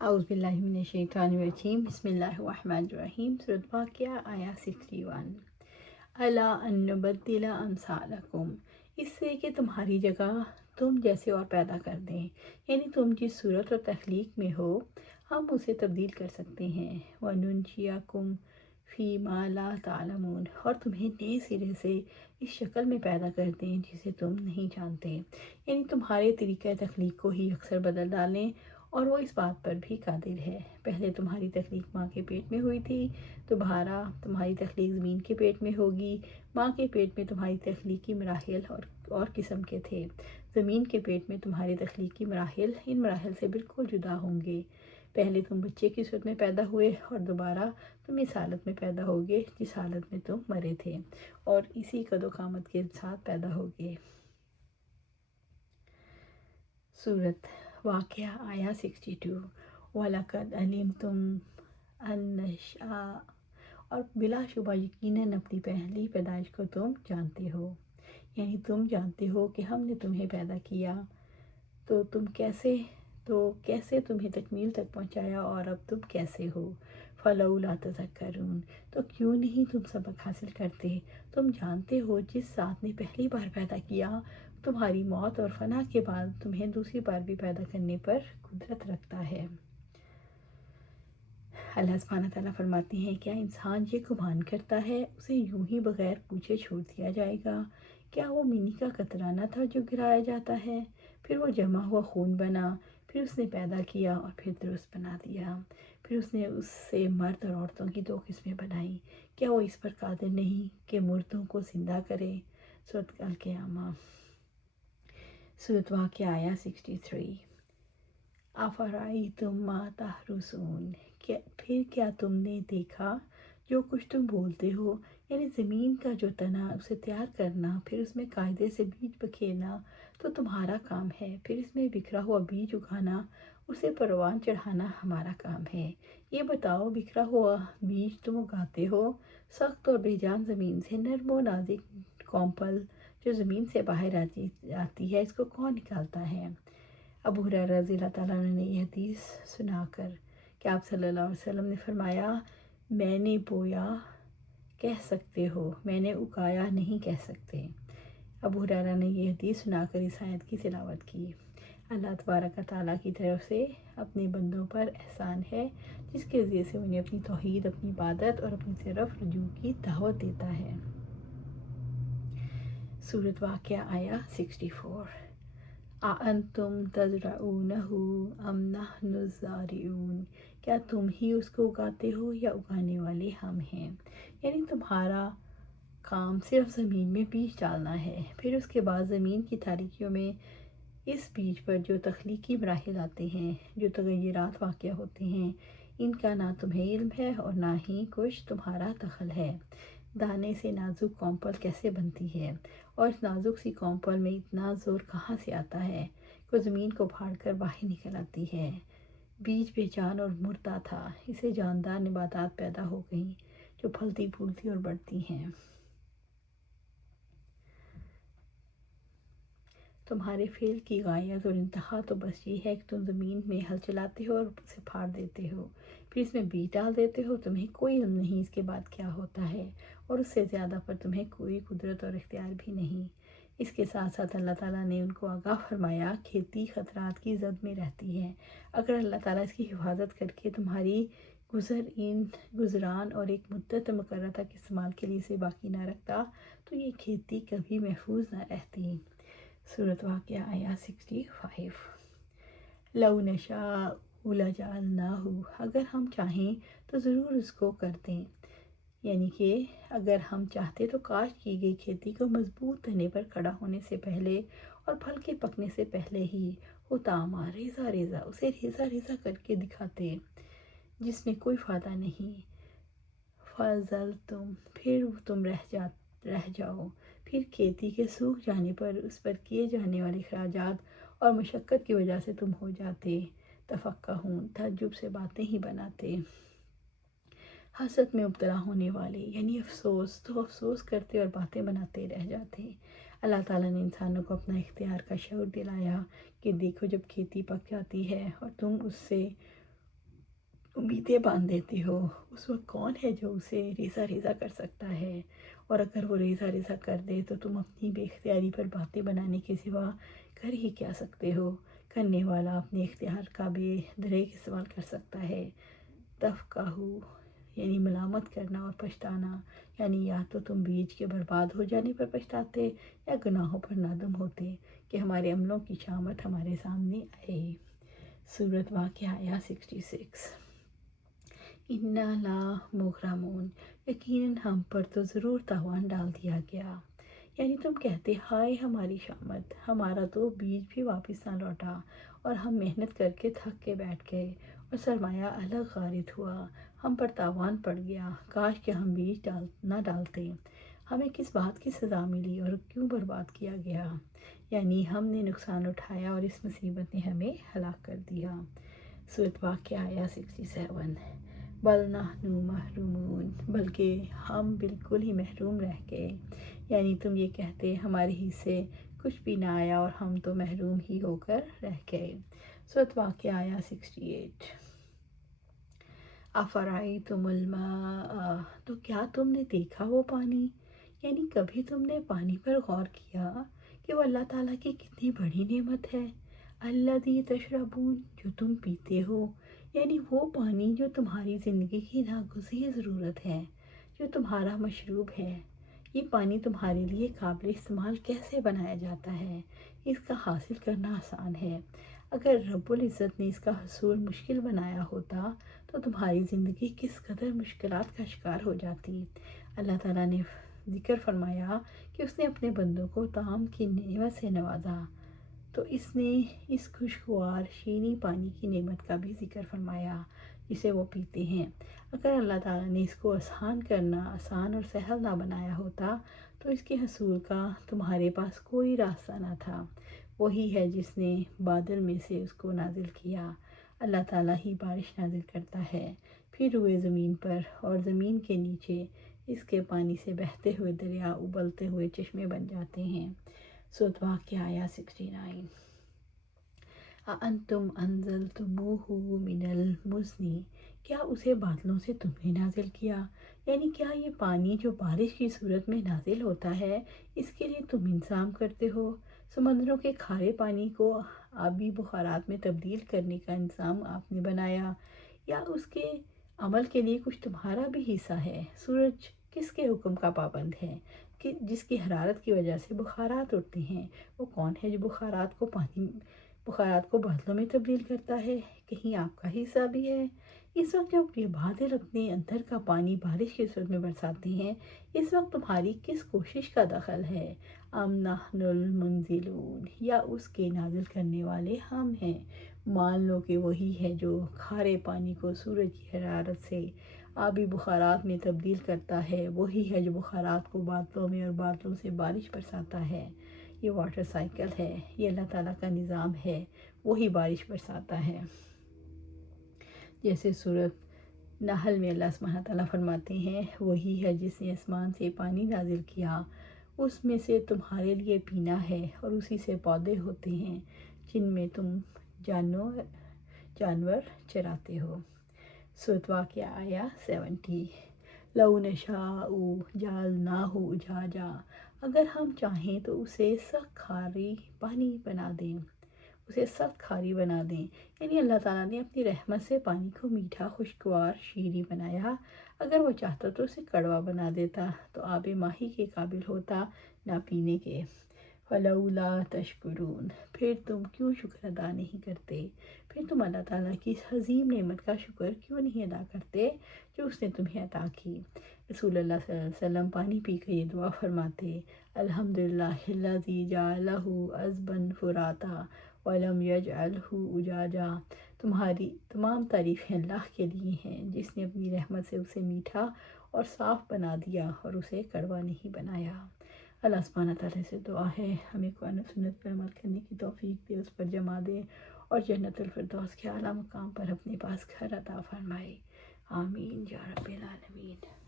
اعوذ باللہ من الشیطان الرجیم، بسم اللہ الرحمن الرحیم۔ سورۃ واقعہ آیا 61۔ الا ان نبدل امثالکم، اس سے کہ تمہاری جگہ تم جیسے اور پیدا کر دیں، یعنی تم جس صورت اور تخلیق میں ہو ہم اسے تبدیل کر سکتے ہیں۔ وَنُنشِئَکُم فِی مَا لَا تَعْلَمُونَ، اور تمہیں نئے سرے سے اس شکل میں پیدا کر دیں جسے تم نہیں جانتے، یعنی تمہارے طریقہ تخلیق کو ہی اکثر بدل ڈالیں، اور وہ اس بات پر بھی قادر ہے۔ پہلے تمہاری تخلیق ماں کے پیٹ میں ہوئی تھی، دوبارہ تمہاری تخلیق زمین کے پیٹ میں ہوگی۔ ماں کے پیٹ میں تمہاری تخلیقی مراحل اور قسم کے تھے، زمین کے پیٹ میں تمہارے تخلیقی مراحل ان مراحل سے بالکل جدا ہوں گے۔ پہلے تم بچے کی صورت میں پیدا ہوئے اور دوبارہ تم اس حالت میں پیدا ہوگے جس حالت میں تم مرے تھے، اور اسی قد و قامت کے ساتھ پیدا ہوگے۔ سورۃ واقعہ آیا 62۔ وَلَقَدْ عَلِمْتُمْ النَّشْأَةَ، اور بلا شبہ یقیناً اپنی پہلی پیدائش کو تم جانتے ہو، یعنی تم جانتے ہو کہ ہم نے تمہیں پیدا کیا تو کیسے تمہیں تکمیل تک پہنچایا، اور اب تم کیسے ہو۔ فَلَوْلَا تَذَكَّرُونَ، تو کیوں نہیں تم سبق حاصل کرتے۔ تم جانتے ہو جس ذات نے پہلی بار پیدا کیا تمہاری موت اور فنا کے بعد تمہیں دوسری بار بھی پیدا کرنے پر قدرت رکھتا ہے۔ اللہ سبحانہ تعالیٰ فرماتے ہیں، کیا انسان یہ گمان کرتا ہے اسے یوں ہی بغیر پوچھے چھوڑ دیا جائے گا؟ کیا وہ منی کا قطرہ نہ تھا جو گرایا جاتا ہے، پھر وہ جمع ہوا خون بنا، پھر اس نے پیدا کیا اور پھر درست بنا دیا، پھر اس نے اس سے مرد اور عورتوں کی دو قسمیں بنائیں۔ کیا وہ اس پر قادر نہیں کہ مردوں کو زندہ کرے؟ سورۃ القیامہ۔ سورۃ واقعہ آیا 63۔ افرأیتم ما تحرثون، پھر کیا تم نے دیکھا جو کچھ تم بولتے ہو، یعنی زمین کا جو تنا اسے تیار کرنا، پھر اس میں قاعدے سے بیج بکھیرنا تو تمہارا کام ہے، پھر اس میں بکھرا ہوا بیج اگانا، اسے پروان چڑھانا ہمارا کام ہے۔ یہ بتاؤ، بکھرا ہوا بیج تم اگاتے ہو، سخت اور بے جان زمین سے نرم و نازک کونپل جو زمین سے باہر آتی ہے، اس کو کون نکالتا ہے؟ ابو ہریرہ رضی اللہ تعالیٰ عنہ نے یہ حدیث سنا کر کہ آپ صلی اللہ علیہ وسلم نے فرمایا، میں نے بویا کہہ سکتے ہو، میں نے اگایا نہیں کہہ سکتے۔ ابو ہریرہ نے یہ حدیث سنا کر اس آیت کی تلاوت کی۔ اللہ تبارک و تعالیٰ کی طرف سے اپنے بندوں پر احسان ہے جس کے ذریعے سے انہیں اپنی توحید، اپنی عبادت اور اپنی طرف رجوع کی دعوت دیتا ہے۔ سورۃ واقعہ آیا 64۔ اَأَنتُمْ تَزْرَعُونَهُ أَمْ نَحْنُ الزَّارِعُونَ، کیا تم ہی اس کو اگاتے ہو یا اگانے والے ہم ہیں؟ یعنی تمہارا کام صرف زمین میں بیج ڈالنا ہے، پھر اس کے بعد زمین کی تاریکیوں میں اس بیج پر جو تخلیقی مراحل آتے ہیں، جو تغیرات واقع ہوتے ہیں، ان کا نہ تمہیں علم ہے اور نہ ہی کچھ تمہارا دخل ہے۔ دانے سے نازک کونپل کیسے بنتی ہے، اور اس نازک سی کونپل میں اتنا زور کہاں سے آتا ہے کہ زمین کو پھاڑ کر باہر نکل آتی ہے۔ بیج بے جان اور مردہ تھا، اسے جاندار نباتات پیدا ہو گئیں جو پھلتی پھولتی اور بڑھتی ہیں۔ تمہارے فعل کی غایت اور انتہا تو بس یہ ہے کہ تم زمین میں ہل چلاتے ہو اور اسے پھاڑ دیتے ہو، پھر اس میں بیج ڈال دیتے ہو، تمہیں کوئی علم نہیں اس کے بعد کیا ہوتا ہے، اور اس سے زیادہ پر تمہیں کوئی قدرت اور اختیار بھی نہیں۔ اس کے ساتھ ساتھ اللہ تعالیٰ نے ان کو آگاہ فرمایا، کھیتی خطرات کی زد میں رہتی ہے، اگر اللہ تعالیٰ اس کی حفاظت کر کے تمہاری گزران اور ایک مدت مقررہ تک استعمال کے لیے اسے باقی نہ رکھتا تو یہ کھیتی کبھی محفوظ نہ رہتی۔ سورۃ واقعہ آیا 65۔ لَوْ نَشَاءُ لَجَعَلْنَاهُ، اگر ہم چاہیں تو ضرور اس کو کر دیں، یعنی کہ اگر ہم چاہتے تو کاشت کی گئی کھیتی کو مضبوط تنے پر کھڑا ہونے سے پہلے اور پھل کے پکنے سے پہلے ہی حطاما ریزہ ریزہ اسے ریزہ ریزہ کر کے دکھاتے جس میں کوئی فائدہ نہیں۔ فَضَلْتُمْ، پھر تم رہ جاؤ، پھر کھیتی کے سوکھ جانے پر اس پر کیے جانے والے اخراجات اور مشقت کی وجہ سے تم ہو جاتے تفقہون، تعجب سے باتیں ہی بناتے۔ حسد میں مبتلا ہونے والے، یعنی افسوس کرتے اور باتیں بناتے رہ جاتے۔ اللہ تعالیٰ نے انسانوں کو اپنا اختیار کا شعور دلایا کہ دیکھو جب کھیتی پک جاتی ہے اور تم اس سے امیدیں باندھ دیتے ہو، اس وقت کون ہے جو اسے ریزہ ریزہ کر سکتا ہے؟ اور اگر وہ ریزہ ریزہ کر دے تو تم اپنی بے اختیاری پر باتیں بنانے کے سوا کر ہی کیا سکتے ہو؟ کرنے والا اپنے اختیار کا بے دریغ استعمال کر سکتا ہے۔ تفقہو یعنی ملامت کرنا اور پچھتانا، یعنی یا تو تم بیچ کے برباد ہو جانے پر پچھتاتے یا گناہوں پر نادم ہوتے کہ ہمارے عملوں کی شامت ہمارے سامنے آئے۔ سورۃ واقعہ آیا 66۔ اِنَّا لَمُغْرَمُونَ، یقیناً ہم پر تو ضرور تاوان ڈال دیا گیا۔ یعنی تم کہتے ہائے ہماری شامت، ہمارا تو بیج بھی واپس نہ لوٹا اور ہم محنت کر کے تھک کے بیٹھ گئے اور سرمایہ الگ غارت ہوا، ہم پر تاوان پڑ گیا، کاش کہ ہم بیج نہ ڈالتے، ہمیں کس بات کی سزا ملی اور کیوں برباد کیا گیا؟ یعنی ہم نے نقصان اٹھایا اور اس مصیبت نے ہمیں ہلاک کر دیا۔ سورۃ واقعہ آیا 67۔ بل نحن محرومون، بلکہ ہم بالکل ہی محروم رہ گئے، یعنی تم یہ کہتے ہمارے حصے کچھ بھی نہ آیا اور ہم تو محروم ہی ہو کر رہ گئے۔ سورۃ واقعہ آیا 68۔ افرأیتم الماء، تو کیا تم نے دیکھا وہ پانی؟ یعنی کبھی تم نے پانی پر غور کیا کہ وہ اللہ تعالیٰ کی کتنی بڑی نعمت ہے؟ الذی تشربون، جو تم پیتے ہو، یعنی وہ پانی جو تمہاری زندگی کی ناگزیر ضرورت ہے، جو تمہارا مشروب ہے۔ یہ پانی تمہارے لیے قابل استعمال کیسے بنایا جاتا ہے؟ اس کا حاصل کرنا آسان ہے۔ اگر رب العزت نے اس کا حصول مشکل بنایا ہوتا تو تمہاری زندگی کس قدر مشکلات کا شکار ہو جاتی۔ اللہ تعالیٰ نے ذکر فرمایا کہ اس نے اپنے بندوں کو طعام کی نعمت سے نوازا، تو اس نے اس خوشگوار شیریں پانی کی نعمت کا بھی ذکر فرمایا جسے وہ پیتے ہیں۔ اگر اللہ تعالیٰ نے اس کو آسان اور سہل نہ بنایا ہوتا تو اس کے حصول کا تمہارے پاس کوئی راستہ نہ تھا۔ وہی ہے جس نے بادل میں سے اس کو نازل کیا۔ اللہ تعالیٰ ہی بارش نازل کرتا ہے، پھر روئے زمین پر اور زمین کے نیچے اس کے پانی سے بہتے ہوئے دریا ابلتے ہوئے چشمے بن جاتے ہیں۔ سورۃ واقعہ آیا 69۔ اَأَنتُمْ أَنزَلْتُمُوهُ مِنَ الْمُزْنِ، کیا اسے بادلوں سے تم نے نازل کیا؟ یعنی کیا یہ پانی جو بارش کی صورت میں نازل ہوتا ہے اس کے لیے تم انتظام کرتے ہو؟ سمندروں کے کھارے پانی کو آبی بخارات میں تبدیل کرنے کا انتظام آپ نے بنایا، یا اس کے عمل کے لیے کچھ تمہارا بھی حصہ ہے؟ سورج کس کے حکم کا پابند ہے کہ جس کی حرارت کی وجہ سے بخارات اٹھتے ہیں؟ وہ کون ہے جو بخارات کو بادلوں میں تبدیل کرتا ہے؟ کہیں آپ کا حصہ بھی ہے؟ اس وقت جب یہ بادل اپنے اندر کا پانی بارش کی صورت میں برساتے ہیں، اس وقت تمہاری کس کوشش کا دخل ہے؟ ام نحن المنزلون، یا اس کے نازل کرنے والے ہم ہیں؟ مان لو کہ وہی ہے جو کھارے پانی کو سورج کی حرارت سے آبی بخارات میں تبدیل کرتا ہے، وہی ہے جو بخارات کو بادلوں میں اور بادلوں سے بارش برساتا ہے۔ یہ واٹر سائیکل ہے، یہ اللہ تعالیٰ کا نظام ہے، وہی بارش برساتا ہے۔ جیسے سورۃ نحل میں اللہ سبحانہ تعالیٰ فرماتے ہیں، وہی ہے جس نے آسمان سے پانی نازل کیا، اس میں سے تمہارے لیے پینا ہے اور اسی سے پودے ہوتے ہیں جن میں تم جانور چراتے ہو۔ سورۃ واقعہ آیا 70۔ لَوْ نَشَاءُ جَعَلْنَاهُ أُجَاجًا، اگر ہم چاہیں تو اسے سخت کھاری بنا دیں، یعنی اللہ تعالیٰ نے اپنی رحمت سے پانی کو میٹھا، خوشگوار، شیریں بنایا۔ اگر وہ چاہتا تو اسے کڑوا بنا دیتا تو آب ماہی کے قابل ہوتا نہ پینے کے۔ فَلَوْلَا تَشْكُرُونَ، پھر تم کیوں شکر ادا نہیں کرتے؟ پھر تم اللہ تعالیٰ کی اس عظیم نعمت کا شکر کیوں نہیں ادا کرتے جو اس نے تمہیں عطا کی؟ رسول اللہ صلی اللہ علیہ وسلم پانی پی کر یہ دعا فرماتے، الحمدللہ الذی جعلہ عذبا فراتا وَلَمْ يَجْعَلْهُ أُجَاجًا، تمہاری تمام تعریفیں اللہ کے لیے ہیں جس نے اپنی رحمت سے اسے میٹھا اور صاف بنا دیا اور اسے کڑوا نہیں بنایا۔ اللہ سبحانہ تعالیٰ سے دعا ہے ہمیں قرآن و سنت پر عمل کرنے کی توفیق دے، اس پر جمع دے اور جنت الفردوس کے اعلیٰ مقام پر اپنے پاس گھر عطا فرمائے۔ آمین یا رب العالمین۔